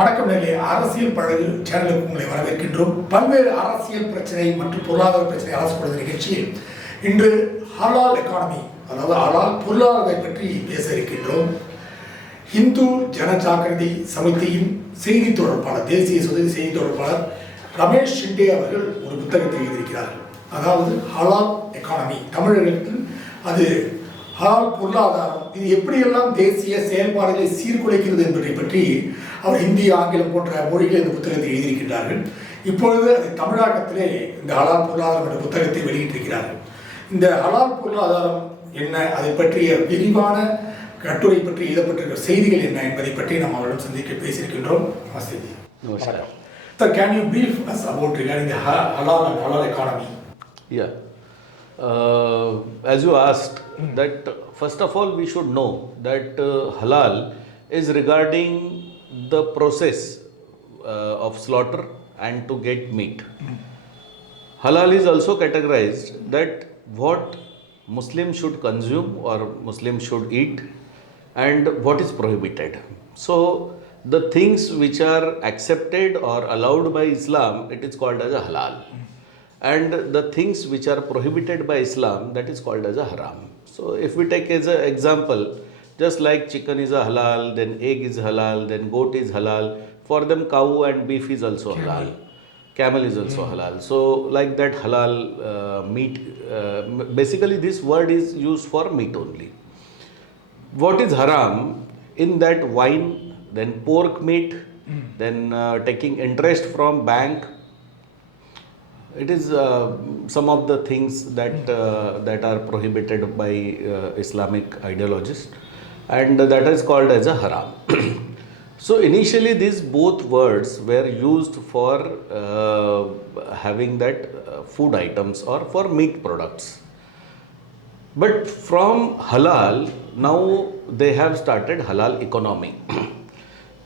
வணக்கம் நேயர்களே, அரசியல் பழகு சேனலுக்கு உங்களை வரவேற்கின்றோம். பல்வேறு அரசியல் பிரச்சனை மற்றும் பொருளாதார பிரச்சனை அரசுப்படுத்த நிகழ்ச்சியில் இன்று ஹலால் எக்கானமி, அதாவது ஹலால் பொருளாதாரத்தை பற்றி பேச இருக்கின்றோம். இந்து ஜனஜாகிரதி சமிதியின் செய்தி தொடர்பாளர், தேசிய செய்தி தொடர்பாளர் ரமேஷ் ஷிண்டே அவர்கள் ஒரு புத்தகத்தை எழுதியிருக்கிறார்கள். அதாவது ஹலால் எக்கானமி, தமிழர்களுக்கு அது ஹலால் பொருளாதாரம், இது எப்படியெல்லாம் தேசிய செயல்பாடுகளை சீர்குலைக்கிறது என்பதை பற்றி அவர் ஹிந்தி, ஆங்கிலம் போன்ற மொழிகளில் இந்த புத்தகத்தை எழுதியிருக்கிறார்கள். இப்பொழுது அது தமிழாக்கத்திலே இந்த ஹலால் பொருளாதாரம் என்ற புத்தகத்தை வெளியிட்டிருக்கிறார்கள். இந்த ஹலால் பொருளாதாரம் என்ன, அதை பற்றிய விரிவான கட்டுரை பற்றி எழுதப்பட்டிருக்கிற செய்திகள் என்ன என்பதை பற்றி நாம் அவரிடம் சந்திக்க பேசியிருக்கின்றோம். நமஸ்தே. Sir, can you brief us about regarding the halal and halal economy? Yeah. As you asked, that first of all we should know that halal is regarding the process of slaughter and to get meat. Halal is also categorized that what Muslims should consume or Muslims should eat and what is prohibited. So the things which are accepted or allowed by Islam, it is called as a halal. And the things which are prohibited by Islam, that is called as a haram. So if we take as an example, just like chicken is a halal, then egg is halal, then goat is halal. For them, cow and beef is also halal. Camel is also halal. So like that halal meat, basically this word is used for meat only. What is haram? In that wine, then pork meat, then taking interest from bank. It is some of the things that are prohibited by Islamic ideologists, and that is called as a haram. So initially these both words were used for having that food items or for meat products. But from halal, now they have started halal economy.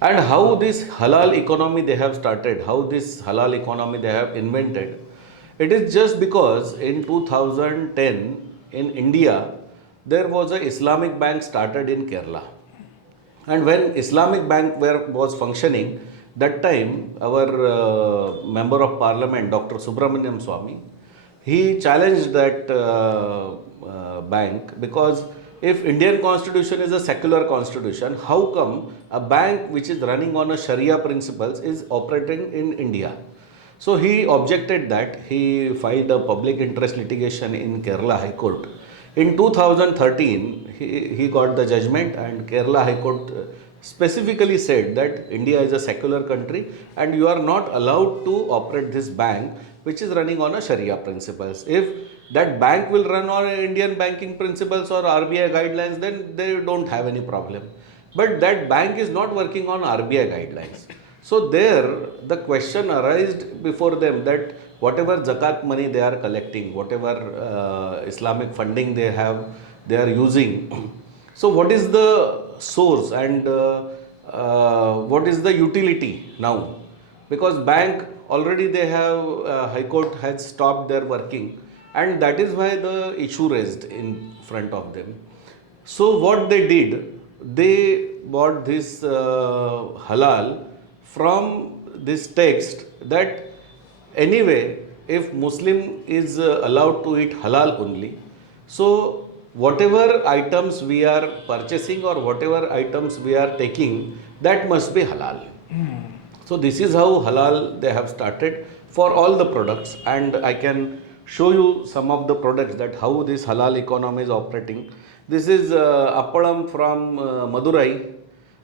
And how this halal economy they have started, how this halal economy they have invented, it is just because in 2010 in India, there was a Islamic bank started in Kerala. And when Islamic bank was functioning, that time our member of parliament, Dr. Subramaniam Swamy, he challenged that bank, because if Indian constitution is a secular constitution, how come a bank which is running on a Sharia principles is operating in India? So he objected that. He filed a public interest litigation in Kerala High Court. In 2013, he got the judgment, and Kerala High Court specifically said that India is a secular country and you are not allowed to operate this bank which is running on a Sharia principles. If that bank will run on Indian banking principles or RBI guidelines, then they don't have any problem. But that bank is not working on RBI guidelines. So there the question arose before them that whatever zakat money they are collecting, whatever Islamic funding they are using, so what is the source and what is the utility now? Because bank already they have, High Court has stopped their working, and that is why the issue raised in front of them. So what they did, they bought this halal from this text that anyway if Muslim is allowed to eat halal only, so whatever items we are purchasing or whatever items we are taking, that must be halal. So this is how halal they have started for all the products, and I can show you some of the products that how this halal economy is operating. This is appalam from Madurai,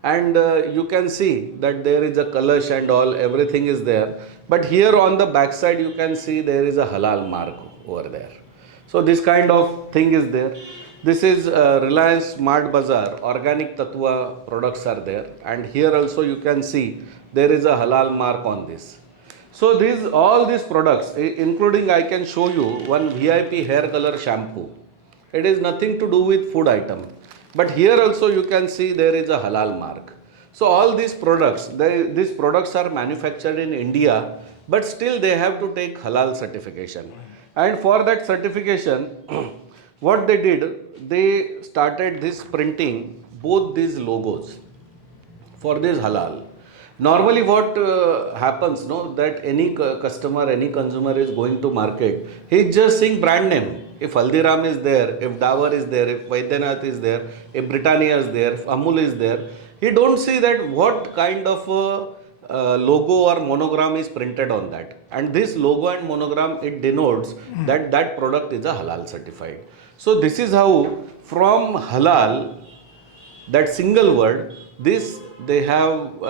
and you can see that there is a kalash and all, everything is there. But here on the back side you can see there is a halal mark over there. So this kind of thing is there. This is Reliance Smart Bazaar, organic Tattva products are there, and here also you can see there is a halal mark on this. So all these products, including I can show you one VIP hair color shampoo. It is nothing to do with food item. But here also you can see there is a halal mark. So all these products are manufactured in India, but still they have to take halal certification. And for that certification, what they did, they started this printing both these logos for this halal. Normally, what happens, no, that any customer, any consumer is going to market, he's just seeing brand name. If Haldiram is there, if Dabur is there, if Vaidyanath is there, if Britannia is there, if Amul is there, he don't see that what kind of logo or monogram is printed on that. And this logo and monogram, it denotes that that product is a halal certified. So this is how from halal, that single word, this they have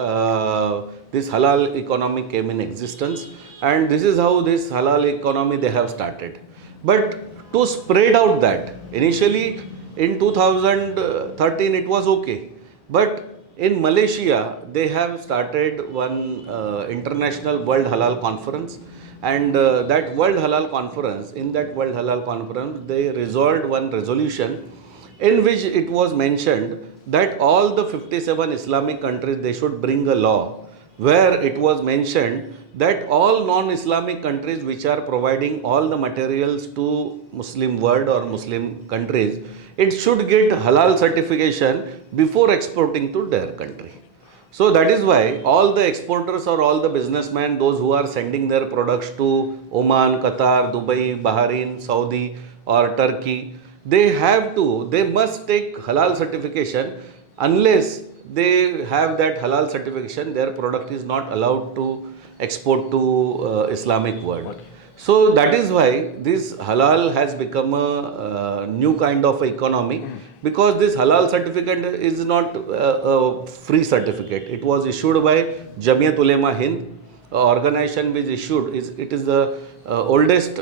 this halal economy came in existence, and this is how this halal economy they have started. But to spread out that, initially in 2013 it was okay, but in Malaysia they have started one international World Halal Conference, and that World Halal Conference, in that World Halal Conference they resolved one resolution in which it was mentioned that all the 57 Islamic countries, they should bring a law where it was mentioned that all non-Islamic countries which are providing all the materials to Muslim world or Muslim countries, it should get halal certification before exporting to their country. So that is why all the exporters or all the businessmen, those who are sending their products to Oman, Qatar, Dubai, Bahrain, Saudi or Turkey, they must take halal certification. Unless they have that halal certification, their product is not allowed to export to Islamic world. So that is why this halal has become a new kind of economy, because this halal certificate is not a free certificate. It was issued by Jamiyat Ulema Hind, organization which issued it is the oldest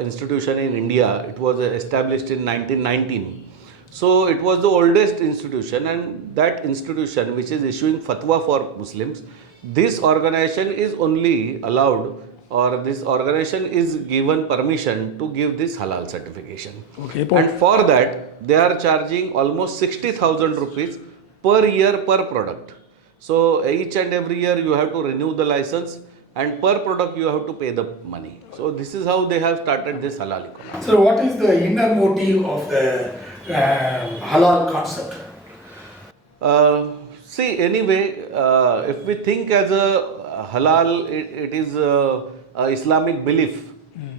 institution in India. It was established in 1919. So it was the oldest institution, and that institution which is issuing fatwa for Muslims, this organization is only allowed, or this organization is given permission to give this halal certification. Okay, and for that they are charging almost 60,000 rupees per year per product. So each and every year you have to renew the license, and per product you have to pay the money. So this is how they have started this halal economy. So what is the inner motive of the halal concept? See, anyway, if we think as a halal, it is a Islamic belief.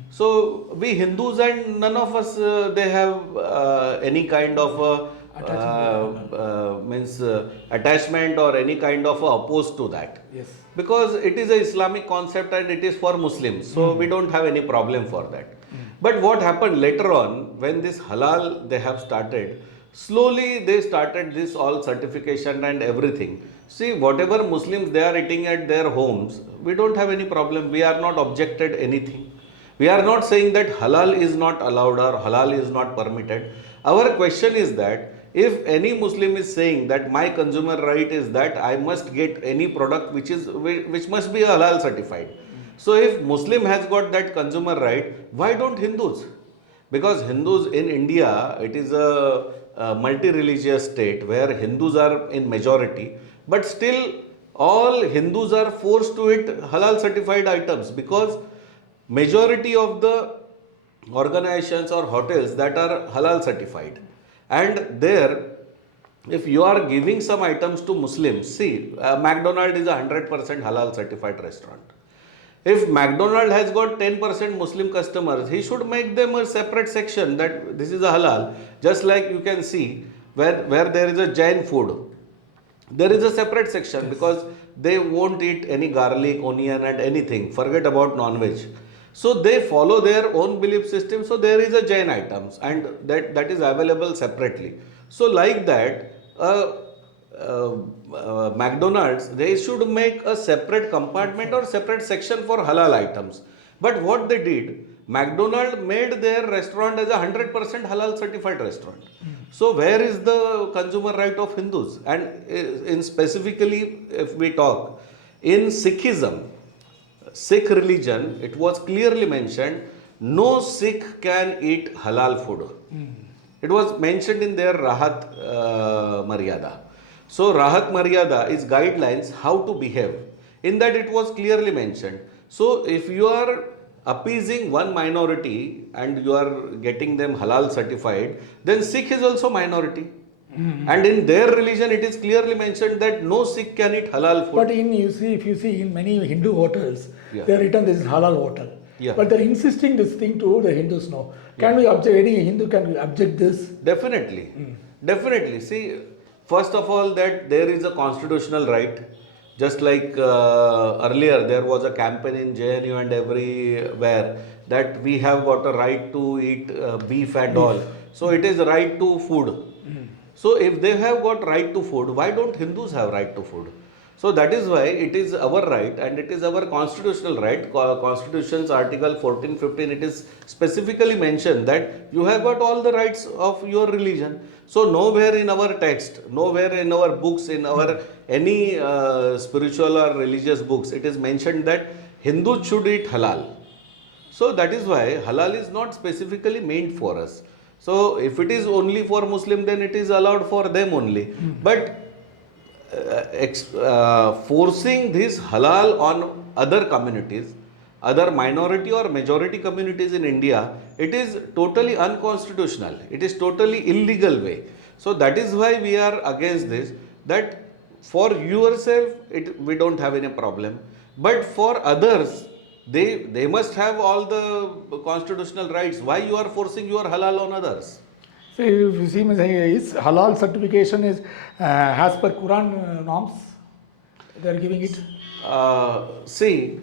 So we Hindus and none of us, they have any kind of attachment or any kind of opposed to that. Yes. Because it is a Islamic concept and it is for Muslims. So we don't have any problem for that. But what happened later on, when this halal they have started, slowly they started this all certification and everything. See, whatever Muslims they are eating at their homes, we don't have any problem. We are not objected anything. We are not saying that halal is not allowed or halal is not permitted. Our question is that if any Muslim is saying that my consumer right is that I must get any product which must be halal certified. So if Muslim has got that consumer right, why don't Hindus? Because Hindus in India, it is a multi-religious state where Hindus are in majority, but still all Hindus are forced to eat halal certified items, because majority of the organizations or hotels that are halal certified, and there if you are giving some items to Muslims, see, McDonald's is a 100% halal certified restaurant. If McDonald's has got 10% Muslim customers, he should make them a separate section that this is a halal. Just like you can see where there is a Jain food, there is a separate section, because they won't eat any garlic, onion and anything. Forget about non-veg. So they follow their own belief system. So there is a Jain items, and that is available separately. So like that, McDonald's, they should make a separate compartment or separate section for halal items. But what they did, McDonald's made their restaurant as a 100% halal certified restaurant. So where is the consumer right of Hindus? And in specifically, if we talk in Sikhism, Sikh religion, it was clearly mentioned, no Sikh can eat halal food. It was mentioned in their Rahat Maryada. So Rahat Maryada is guidelines how to behave. In that it was clearly mentioned. So if you are appeasing one minority and you are getting them halal certified, then Sikh is also minority. And in their religion, it is clearly mentioned that no Sikh can eat halal food. But if you see in many Hindu hotels, Yeah. they are written this is halal hotel. Yeah. But they're insisting this thing to the Hindus now. Can we object? Any Hindu can object this? Definitely. Definitely. See, first of all, that there is a constitutional right. Just like earlier, there was a campaign in JNU and everywhere that we have got a right to eat beef and all. So it is right to food. So if they have got right to food, why don't Hindus have right to food? So that is why it is our right and it is our constitutional right. Constitution's article 14, 15, it is specifically mentioned that you have got all the rights of your religion. So nowhere in our text, nowhere in our books, in our any spiritual or religious books, it is mentioned that Hindus should eat halal. So that is why halal is not specifically meant for us. So if it is only for Muslim, then it is allowed for them only. But forcing this halal on other communities, other minority or majority communities in India, it is totally unconstitutional. It is totally illegal way. So that is why we are against this. That for yourself, we don't have any problem. But for others, they must have all the constitutional rights. Why you are forcing your halal on others? So if you see, is halal certification is as per Quran norms? They are giving it. See,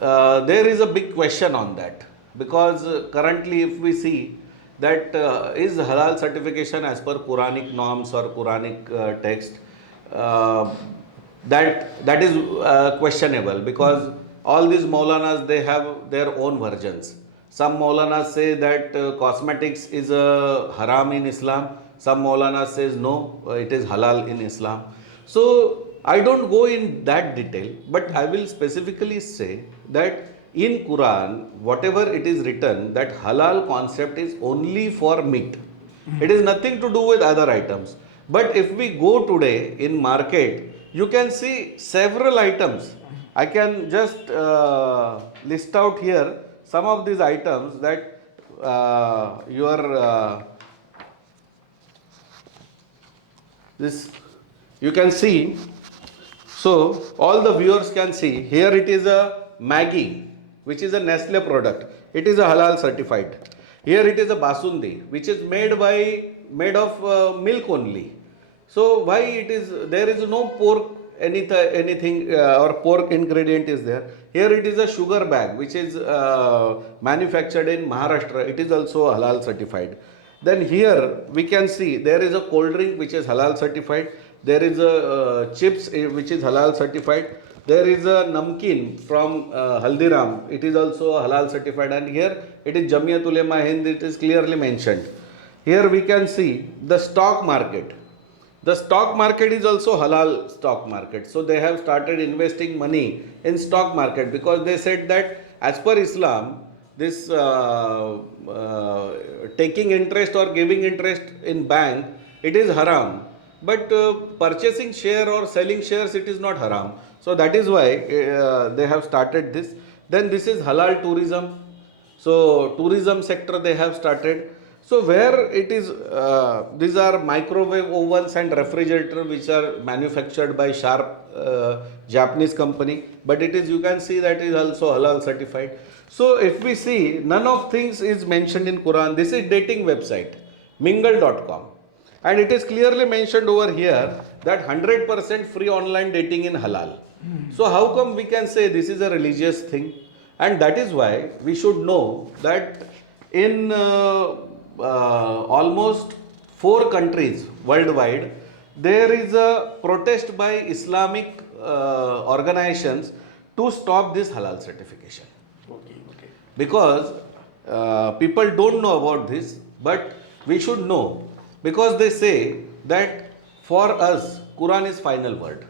there is a big question on that because currently, if we see that is halal certification as per Quranic norms or Quranic text, that is questionable because all these Maulanas, they have their own versions. Some Maulanas say that cosmetics is haram in Islam. Some Maulanas says no, it is halal in Islam. So I don't go in that detail, but I will specifically say that in Quran, whatever it is written, that halal concept is only for meat. It is nothing to do with other items. But if we go today in market, you can see several items. I can just list out here some of these items that this you can see. So all the viewers can see here it is a Maggi, which is a Nestle product. It is a halal certified. Here it is a Basundi, which is made of milk only. So why there is no pork anything or pork ingredient is there. Here it is a sugar bag which is manufactured in Maharashtra. It is also halal certified. Then here we can see there is a cold drink which is halal certified. There is a chips which is halal certified. There is a namkeen from Haldiram. It is also halal certified. And here it is Jamiyat Ulema Hind. It is clearly mentioned. Here we can see the stock market. The stock market is also halal stock market. So they have started investing money in stock market because they said that as per Islam, this taking interest or giving interest in bank, it is haram. But purchasing share or selling shares, it is not haram. So that is why they have started this. Then this is halal tourism. So tourism sector they have started. So where it is, these are microwave ovens and refrigerator which are manufactured by Sharp Japanese company. But it is, you can see that is also halal certified. So if we see, none of things is mentioned in Quran. This is dating website, mingle.com. And it is clearly mentioned over here that 100% free online dating in halal. So how come we can say this is a religious thing? And that is why we should know that in almost 4 countries worldwide, there is a protest by Islamic organizations to stop this halal certification. Because people don't know about this, but we should know because they say that for us, Quran is final word.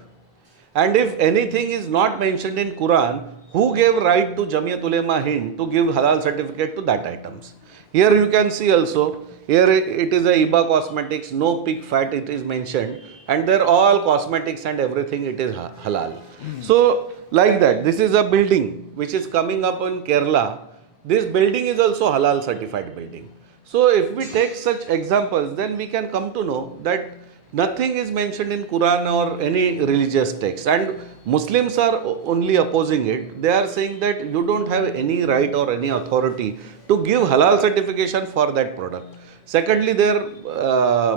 And if anything is not mentioned in Quran, who gave right to Jamiyat Ulema Hind to give halal certificate to that items? Here you can see also, here it is a Iba cosmetics, no pig fat it is mentioned, and they're all cosmetics and everything it is halal. So like that, this is a building which is coming up in Kerala. This building is also halal certified building. So if we take such examples, then we can come to know that nothing is mentioned in Quran or any religious text, and Muslims are only opposing it. They are saying that you don't have any right or any authority to give halal certification for that product. Secondly, their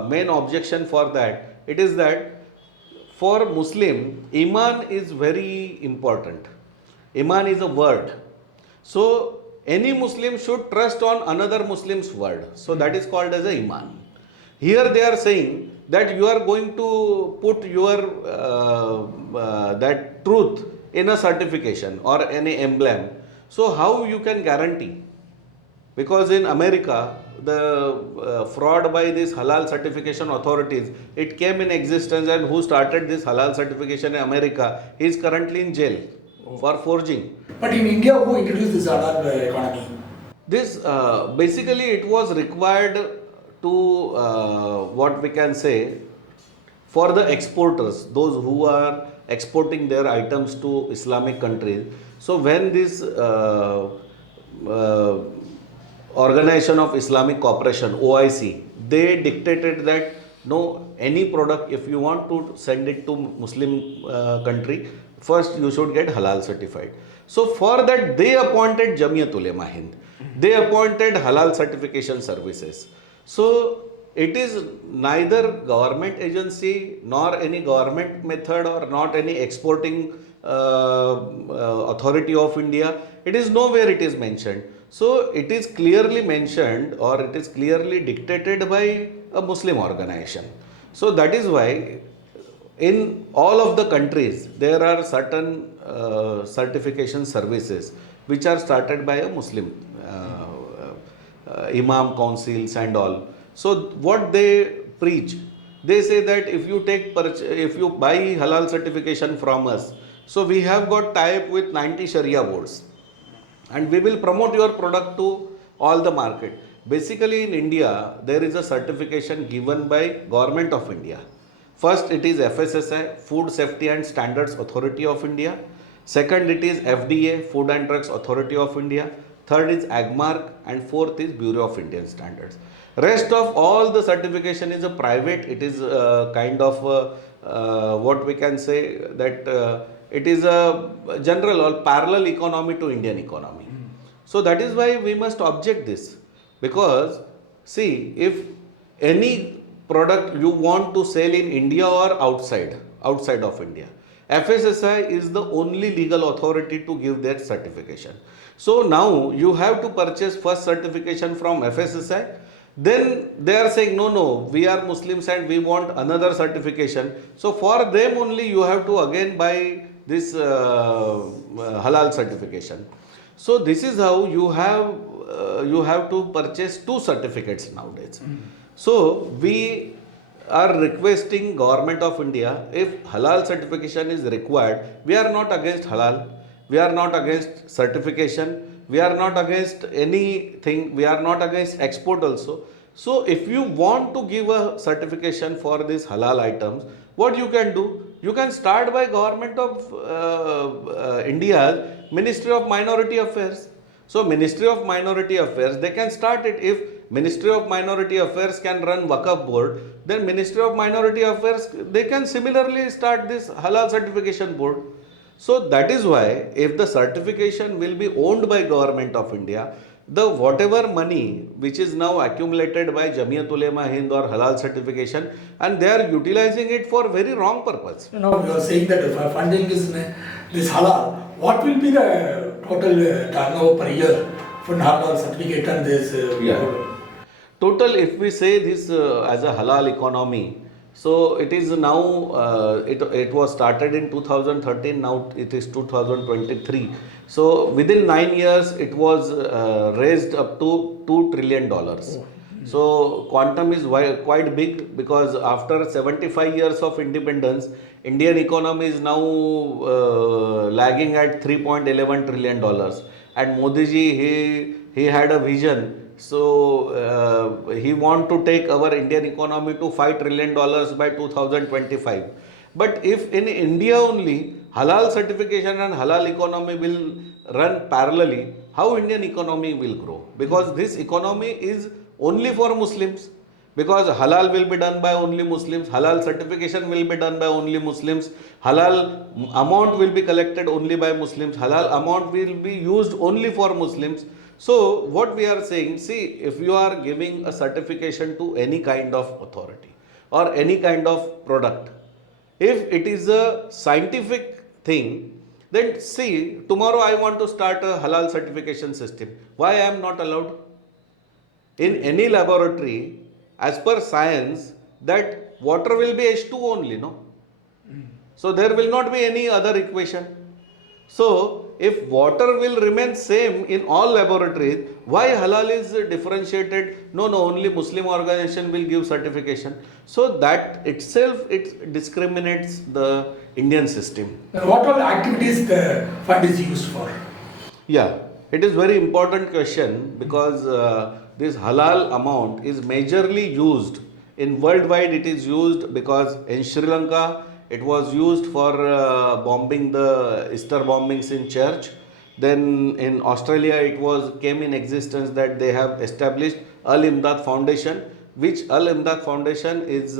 main objection for that, it is that for Muslim, Iman is very important. Iman is a word. So any Muslim should trust on another Muslim's word. So that is called as a Iman. Here they are saying that you are going to put your that truth in a certification or any emblem. So how you can guarantee? Because in America, the fraud by these halal certification authorities, it came in existence, and who started this halal certification in America, he is currently in jail for forging. But in India, who introduced this halal economy? This basically it was required to what we can say for the exporters, those who are exporting their items to Islamic countries. So when this uh, Organization of Islamic Cooperation (OIC), they dictated that no, any product if you want to send it to Muslim country, first you should get halal certified. So for that they appointed Jamiyat Ulema Hind. They appointed halal certification services. So it is neither government agency nor any government method or not any exporting authority of India. It is nowhere it is mentioned. So it is clearly mentioned or it is clearly dictated by a Muslim organization. So that is why in all of the countries there are certain certification services which are started by a Muslim imam councils and all. So what they preach, they say that if you if you buy halal certification from us, so we have got tie-up with 90 Sharia boards, and we will promote your product to all the market. Basically in India, there is a certification given by Government of India. First it is FSSAI, Food Safety and Standards Authority of India. Second it is FDA, Food and Drugs Authority of India. Third is AGMARC, and fourth is Bureau of Indian Standards. Rest of all the certification is a private. It is a kind of what we can say that it is a general or parallel economy to Indian economy. So that is why we must object this, because see, if any product you want to sell in India or outside of India, FSSAI is the only legal authority to give that certification. So now you have to purchase first certification from FSSAI. Then they are saying no, we are Muslims and we want another certification. So for them only you have to again buy this halal certification. So this is how you have to purchase two certificates nowadays. So we are requesting Government of India, if halal certification is required, we are not against halal, we are not against certification, we are not against anything, we are not against export also. So if you want to give a certification for these halal items, what you can do? You can start by Government of India's Ministry of Minority Affairs. So Ministry of Minority Affairs, they can start it. If Ministry of Minority Affairs can run Waqf board, then Ministry of Minority Affairs, they can similarly start this halal certification board. So that is why if the certification will be owned by Government of India, the whatever money which is now accumulated by Jamiyat Ulema Hind or halal certification, and they are utilizing it for very wrong purpose. Now you are saying that if funding is this halal, what will be the total turnover per year for halal certificate and this? Total, if we say this as a halal economy, so it is now, it was started in 2013, now it is 2023. So within 9 years, it was raised up to $2 trillion. So quantum is quite big, because after 75 years of independence, Indian economy is now lagging at $3.11 trillion. And Modi ji, he had a vision. So he want to take our Indian economy to $5 trillion by 2025. But if in India only halal certification and halal economy will run parallelly, how Indian economy will grow? Because this economy is only for Muslims, because halal will be done by only Muslims, halal certification will be done by only Muslims, halal amount will be collected only by Muslims, halal amount will be used only for Muslims. So what we are saying, see, if you are giving a certification to any kind of authority or any kind of product, if it is a scientific thing, then see, tomorrow I want to start a halal certification system. Why I am not allowed? In any laboratory, as per science, that water will be H2 only, no? So there will not be any other equation. So if water will remain same in all laboratories, why halal is differentiated? No, only Muslim organization will give certification. So that itself, it discriminates the Indian system. Then what are the activities the fund is used for? Yeah, it is very important question, because this halal amount is majorly used in worldwide. It is used because in Sri Lanka it was used for bombing the Easter bombings in church. Then in Australia it was came in existence that they have established Al Imdad Foundation, which Al Imdad Foundation is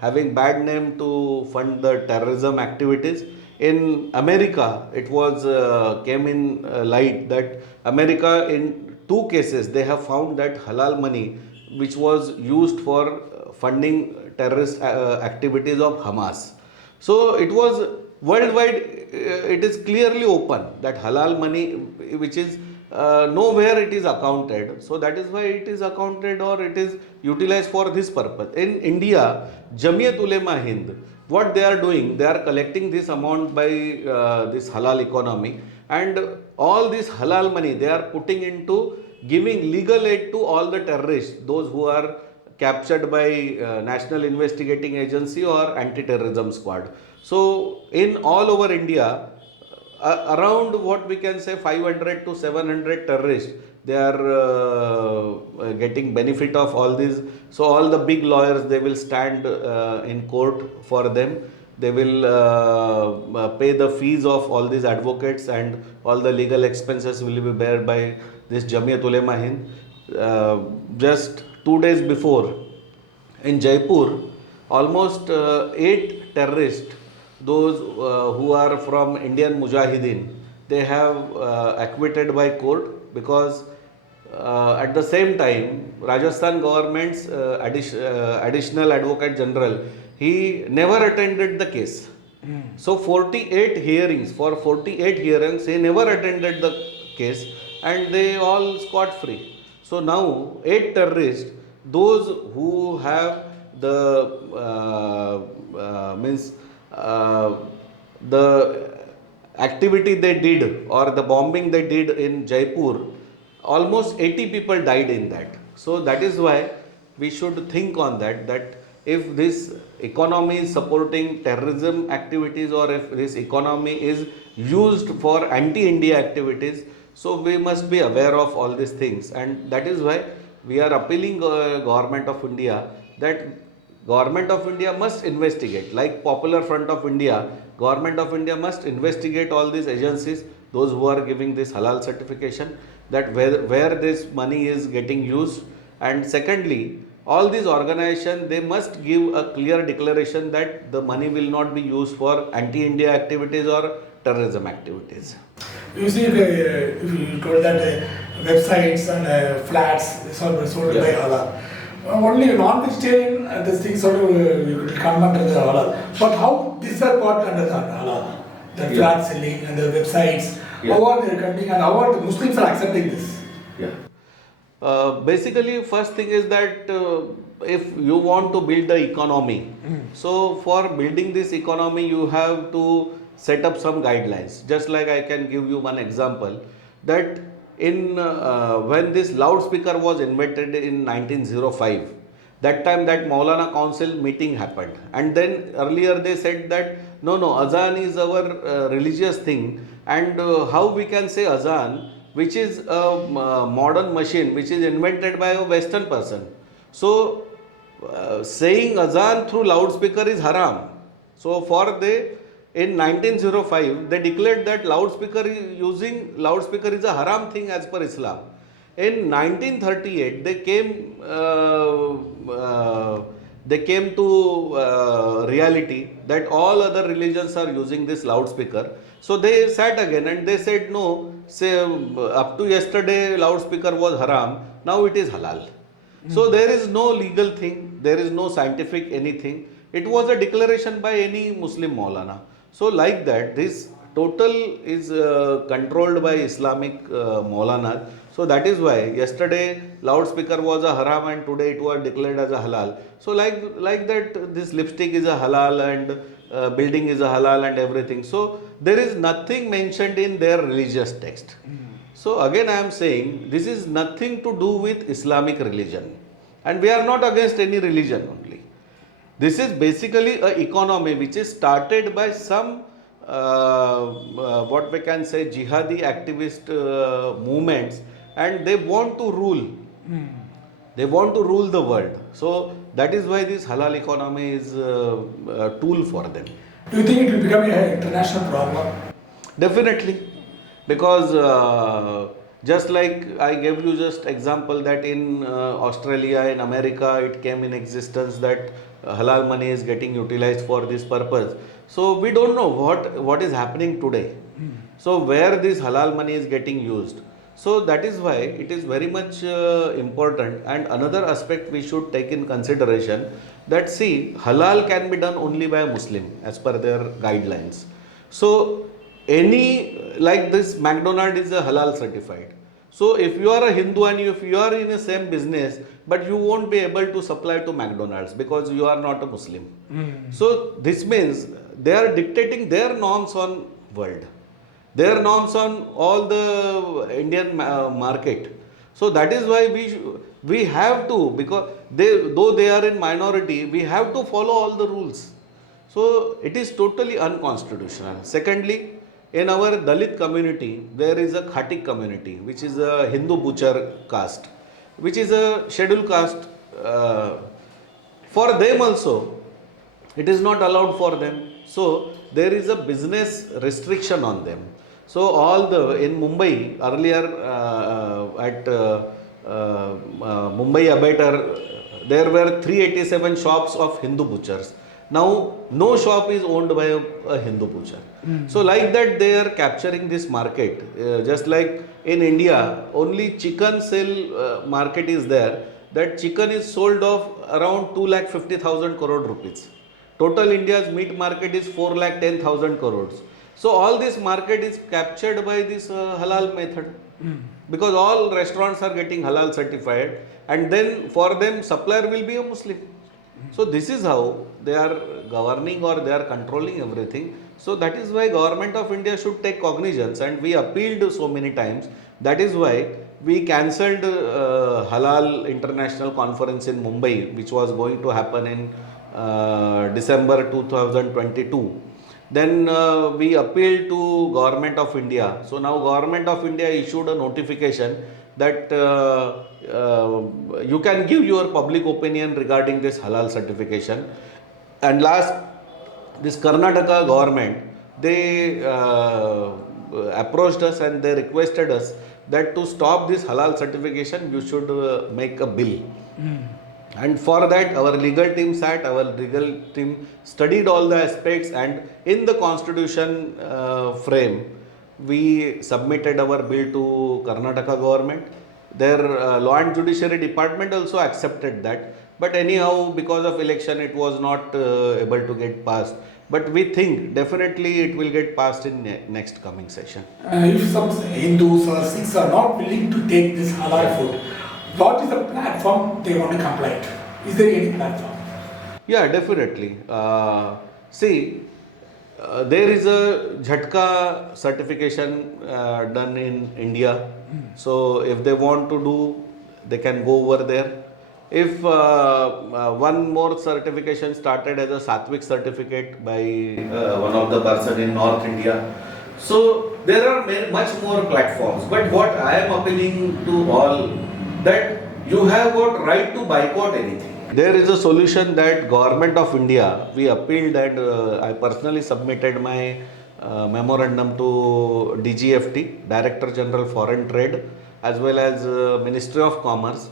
having bad name to fund the terrorism activities. In America, it was came in light that America, in two cases, they have found that halal money, which was used for funding terrorist activities of Hamas. So it was worldwide. It is clearly open that halal money, which is nowhere it is accounted. So that is why it is accounted, or it is utilized for this purpose. In India, Jamiyat Ulema Hind, what they are doing, they are collecting this amount by this halal economy, and all this halal money they are putting into giving legal aid to all the terrorists, those who are captured by National Investigating Agency or Anti-Terrorism Squad. So in all over India, around what we can say 500 to 700 terrorists, they are getting benefit of all this. So all the big lawyers, they will stand in court for them. They will pay the fees of all these advocates, and all the legal expenses will be bear by this Jamiyat Ulema Hind. Just 2 days before, in Jaipur, almost 8 terrorists, those who are from Indian Mujahideen, they have acquitted by court, because at the same time, Rajasthan government's additional advocate general, he never attended the case. So 48 hearings, for 48 hearings, he never attended the case, and they all scot free. So now 8 terrorists, those who have the means the activity they did, or the bombing they did in Jaipur, almost 80 people died in that. So that is why we should think on that, that if this economy is supporting terrorism activities, or if this economy is used for anti-India activities, so we must be aware of all these things. And that is why we are appealing government of India, that government of India must investigate, like Popular Front of India, government of India must investigate all these agencies, those who are giving this halal certification, that where this money is getting used. And secondly, all these organizations, they must give a clear declaration that the money will not be used for anti-India activities or terrorism activities. You see, you told that websites and flats are sold by halal. Only non-vegetarian, this thing sort of will come under the halal. But how these are bought under the halal? The flat selling and the websites, how are they coming, and how are the Muslims are accepting this? Basically, first thing is that if you want to build the economy, so for building this economy, you have to set up some guidelines. Just like I can give you one example, that in when this loudspeaker was invented in 1905, that time that Maulana Council meeting happened, and then earlier they said that no, azan is our religious thing, and how we can say azan, which is a modern machine, which is invented by a Western person. So saying azan through loudspeaker is haram. So for in 1905, they declared that using loudspeaker is a haram thing as per Islam. In 1938, they came to reality that all other religions are using this loudspeaker. So they sat again and they said, no, say, up to yesterday loudspeaker was haram, now it is halal. So there is no legal thing, there is no scientific anything. It was a declaration by any Muslim Maulana. So like that, this total is controlled by Islamic Maulana. So that is why yesterday loudspeaker was a haram and today it was declared as a halal. So like that, this lipstick is a halal and building is a halal and everything. So there is nothing mentioned in their religious text. So again I am saying this is nothing to do with Islamic religion, and we are not against any religion only. This is basically a economy which is started by some what we can say jihadi activist movements, and they want to rule. They want to rule the world. So that is why this halal economy is a tool for them. Do you think it will become an international problem? Definitely, because just like I gave you just example that in Australia, in America, it came in existence that halal money is getting utilized for this purpose. So we don't know what is happening today. So where this halal money is getting used. So that is why it is very much important. And another aspect we should take in consideration that see halal can be done only by a Muslim as per their guidelines. So any like this McDonald is a halal certified. So if you are a Hindu and if you are in the same business, but you won't be able to supply to McDonald's because you are not a Muslim. So this means they are dictating their norms on world, their norms on all the Indian market. So that is why we have to, because though they are in minority, we have to follow all the rules. So it is totally unconstitutional. Secondly, in our Dalit community, there is a Khatik community, which is a Hindu butcher caste, which is a scheduled caste. For them also, it is not allowed for them. So there is a business restriction on them. So all the in Mumbai earlier at Mumbai Abetter, there were 387 shops of Hindu butchers. Now no shop is owned by a Hindu butcher. So like that they are capturing this market. Just like in India, only chicken sale market is there. That chicken is sold of around 2,50,000 crore rupees. Total India's meat market is 4,10,000 crores. So all this market is captured by this halal method. Because all restaurants are getting halal certified, and then for them supplier will be a Muslim. So this is how they are governing or they are controlling everything. So that is why Government of India should take cognizance, and we appealed so many times. That is why we cancelled Halal International Conference in Mumbai, which was going to happen in December 2022. Then we appealed to Government of India. So now Government of India issued a notification that you can give your public opinion regarding this halal certification. And last, this Karnataka government, they approached us and they requested us that to stop this halal certification, you should make a bill. And for that, our legal team sat, our legal team studied all the aspects, and in the constitution frame, we submitted our bill to Karnataka government. Their law and judiciary department also accepted that. But anyhow, because of election, it was not able to get passed. But we think definitely it will get passed in next coming session. If some Hindus or Sikhs are not willing to take this halal food, what is the platform they want to comply to? Is there any platform? Yeah, definitely. See, there is a Jhatka certification done in India. So if they want to do, they can go over there. If one more certification started as a Sattvic certificate by one of the person in North India. So there are much more platforms. But what I am appealing to all, that you have got right to boycott anything. There is a solution that Government of India, we appealed, and I personally submitted my memorandum to DGFT, Director General Foreign Trade, as well as Ministry of Commerce,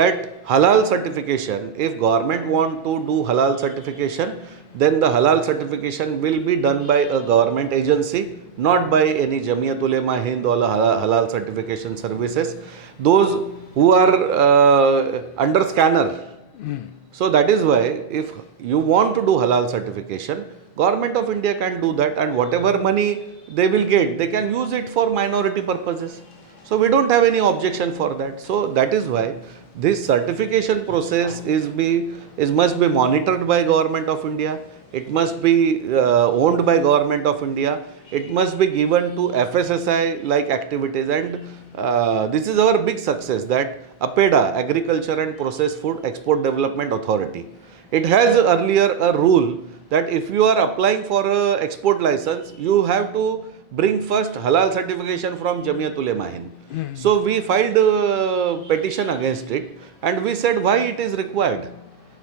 that halal certification, if government want to do halal certification, then the halal certification will be done by a government agency, not by any Jamiyat Ulema Hind or halal certification services. Those who are under scanner. So that is why if you want to do halal certification, Government of India can do that, and whatever money they will get, they can use it for minority purposes. So we don't have any objection for that. So that is why this certification process must be monitored by Government of India. It must be owned by Government of India. It must be given to FSSI like activities, and this is our big success, that APEDA, Agriculture and Processed Food Export Development Authority. It has earlier a rule that if you are applying for a export license, you have to bring first halal certification from Jamiyat Ulema Hind. So we filed a petition against it, and we said why it is required.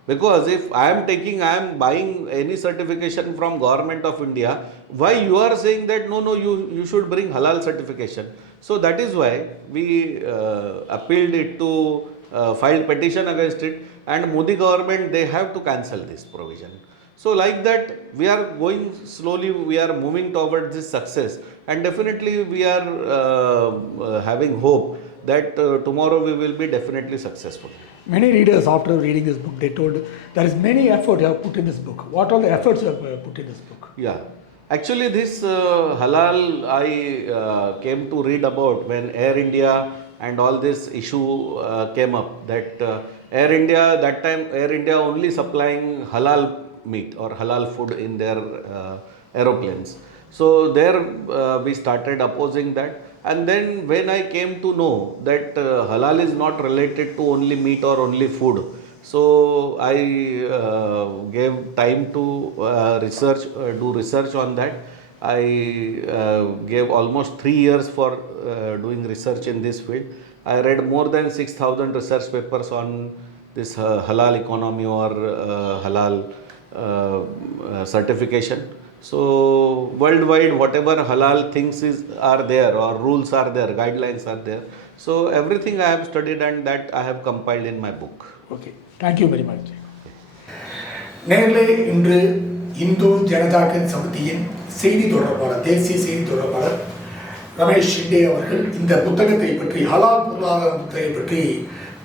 Because if I am buying any certification from Government of India, why you are saying that no, you should bring halal certification? So that is why we appealed it to file petition against it, and Modi government, they have to cancel this provision. So like that, we are going slowly, we are moving towards this success, and definitely we are having hope that tomorrow we will be definitely successful. Many readers, after reading this book, they told there is many effort you have put in this book. What all the efforts you have put in this book? Yeah, actually this halal I came to read about when Air India and all this issue came up, that Air India, that time Air India only supplying halal meat or halal food in their aeroplanes. So there we started opposing that. And then when I came to know that halal is not related to only meat or only food, so I gave time to do research on that. I gave almost 3 years for doing research in this field. I read more than 6,000 research papers on this halal economy or halal certification. So worldwide, whatever halal things are there, or rules are there, guidelines are there. So everything I have studied, and that I have compiled in my book. Okay, thank you very much. நேரிலே இன்று இந்து ஜனதாக்கள் சமிதியின் செய்தி தொடர்பாளர், தேசிய செய்தி தொடர்பாளர் ரமேஷ் ஷிண்டே அவர்கள் இந்த புத்தகத்தை பற்றி, ஹலால் பொருளாதார புத்தகத்தை பற்றி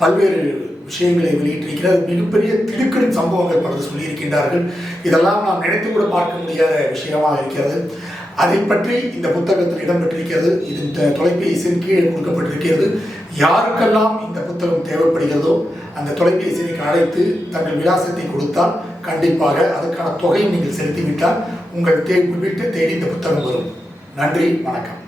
பல்வேறு விஷயங்களை வெளியிட்டிருக்கிறார். மிகப்பெரிய திடுக்கிடும் சம்பவங்கள் பலது சொல்லியிருக்கின்றார்கள். இதெல்லாம் நாம் நினைத்து கூட பார்க்க முடியாத விஷயமாக இருக்கிறது. அதை பற்றி இந்த புத்தகத்தில் இடம்பெற்றிருக்கிறது. இது இந்த தொலைபேசியின் கீழே கொடுக்கப்பட்டிருக்கிறது. யாருக்கெல்லாம் இந்த புத்தகம் தேவைப்படுகிறதோ அந்த தொலைபேசியை அழைத்து தங்கள் விலாசத்தை கொடுத்தால் கண்டிப்பாக அதற்கான தொகையை நீங்கள் செலுத்திவிட்டால் உங்கள் வீட்டை தேடி இந்த புத்தகம் வரும். நன்றி, வணக்கம்.